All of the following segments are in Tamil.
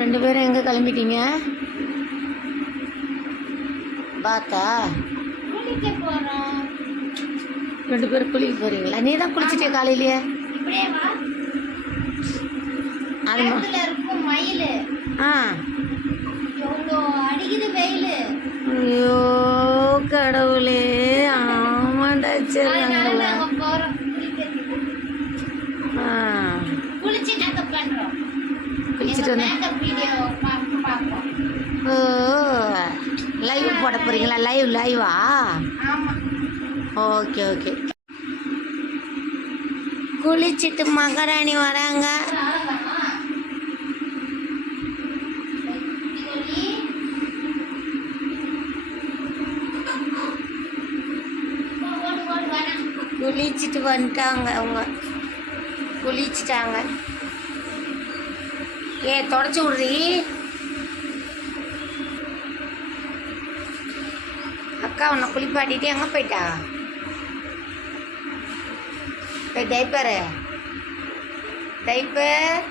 ரெண்டு பேரும் எங்கே கிளம்பிட்டீங்க? பாத்தா. ரெண்டு பேரும் குளிக்க போறீங்களா? நீ தான் குளிச்சிட்டே காலையிலேயே? இப்படியே வா. அது மா- இடத்துல இருக்கும் மயில். ஆ. எவ்வளோ அடிக்குது வெயில். ஐயோ கடவுளே ஆமாண்டா அதனால சரிங்களா நாங்க போட போறீங்களா? லைவ் லைவா ஓகே ஓகே குளிச்சிட்டு மகாராணி வராங்க. குளிச்சிட்டு வந்துட்டாங்க அவங்க. குளிச்சிட்டாங்க. ஏ தொடச்சி விட்றி? அக்கா உன்னை குளிப்பாட்டிட்டு எங்கே போயிட்டா? போய் டைப்பரு. டைப்பர்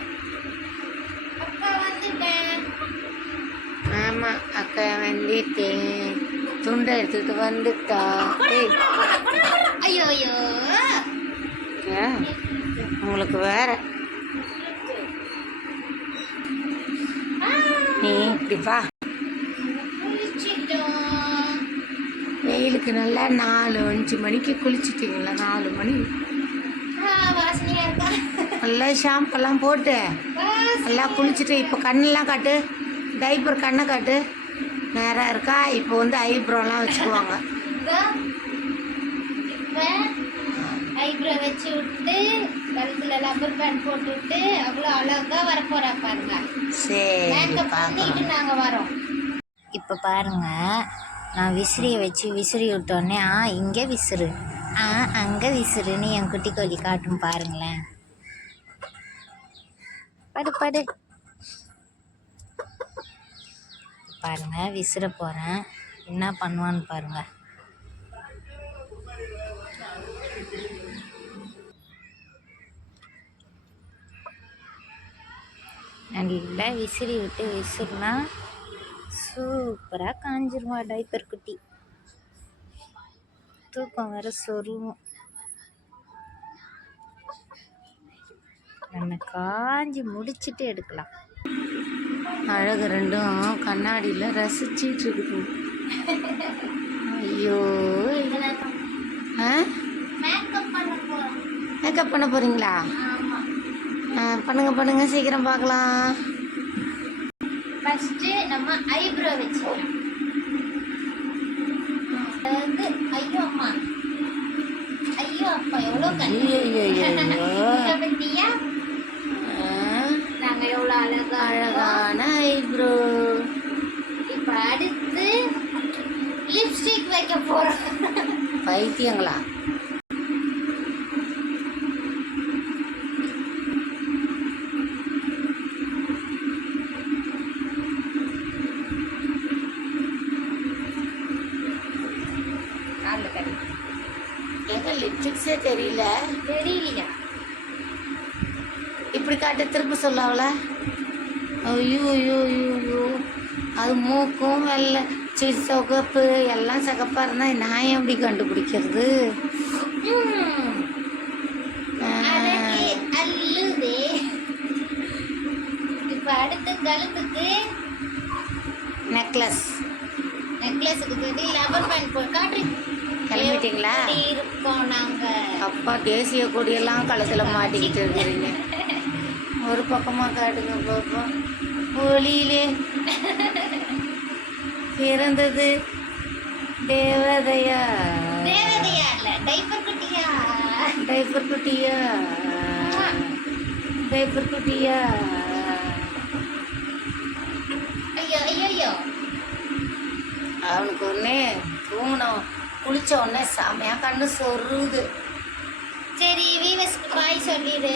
ஆமாம் அக்கா வந்துட்டேன். துண்டை எடுத்துக்கிட்டு வந்துட்டா. ஐயோ ஐயோ. உங்களுக்கு வேற. நீ இப்படி வெயிலுக்கு நல்லா நாலு அஞ்சு மணிக்கு குளிச்சிட்டிங்களா? நாலு மணி. நல்லா ஷாம்பெல்லாம் போட்டு நல்லா குளிச்சுட்டு இப்போ கண்ணெல்லாம் காட்டு. டைப்பர் கண்ணை காட்டு. நேராக இருக்கா? இப்போ வந்து ஐப்ரோலாம் வச்சுக்குவாங்க. ஐப்ரோ வச்சு விட்டு கழுத்துல ரப்பர் பேண்ட் போட்டு விட்டு அவ்வளோ அழகா வர போறா பாருங்க. சரி மேக்கப் பண்ணிட்டு பார்க்கலாம் நாங்க வரோம். இப்போ பாருங்க நான் விசிறியை வச்சு விசிறி விட்டோடனே ஆ இங்கே விசிறு. ஆ அங்கே விசிறுன்னு என் குட்டி கோழி காட்டும் பாருங்களேன். படு படு. பாருங்க விசிற போகிறேன் என்ன பண்ணுவான்னு பாருங்க. நல்லா விசிறி விட்டு விசிறுனா சூப்பராக காஞ்சிருவா டைப்பர் குட்டி. தூக்கம் வர சொருவும் நம்ம காஞ்சி முடிச்சிட்டு எடுக்கலாம். அழகு ரெண்டும் கண்ணாடியில் ரசிச்சிட்டு இருக்குது. ஐயோ. மேக்கப் பண்ண போகிறீங்களா பண்ணுங்க பண்ணுங்க. சீக்கிரம் பார்க்கலாம். ஃபர்ஸ்ட் நம்ம ஐப்ரோ வச்சுக்கலாம். அதாவது ஐயோ அம்மா. ஐயோ அப்பா எவ்வளோ கண்ணு. ஐயையையையோ. பத்தியா? ஆ, நாங்க எவ்வளோ அழகா அழகா அழகான ஐப்ரோ இப்போ அடுத்து லிப்ஸ்டிக் வைக்க போறோம். பைத்தியங்களா காலில் கடி லிப்ஸ்டிக்ஸே தெரியல. தெரியலையா இப்படி காட்டு திரும்ப சொல்ல அவள ஐயோ ஐயோ ஐயோ ஐயோ. அது மூக்கும் வெள்ளை சி சிகப்பு எல்லாம் சிகப்பாக இருந்தால் நான் எப்படி கண்டுபிடிக்கிறது? இப்போ அடுத்து கழுத்துக்கு நெக்லஸ். நெக்லஸுக்கு வந்து லப்பர் பேண்ட் போட்டு காட்டு கிளம்பிட்டீங்களா? இருக்கோம் நாங்க அப்பா தேசிய கொடியெல்லாம் கழுத்தில் மாட்டிக்கிட்டு இருக்கிறீங்க. ஒரு பக்கமாக காட்டுங்க பாப்பா. ஒளியிலே பிறந்தது தேவதையா? தேவதையா இல்ல டைப்பர் குட்டியா? டைப்பர் குட்டியா? டைப்பர் குட்டியா? ஐயோ ஐயோ ஐயோ. அவனுக்கு ஒன்று தூங்கினோம் குளிச்ச உடனே செமையா கண்ணு சொருது சரி வீவஸ்க்கு பாய் சொல்லிடு.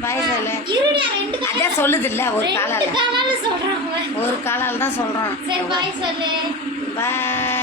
பாய் சொல்ல. இருடா ரெண்டு கால அதான் சொல்லுது இல்ல ஒரு காலால. ஒரு காலால தான் சொல்றான். சரி பாய் சொல்லு. பாய்.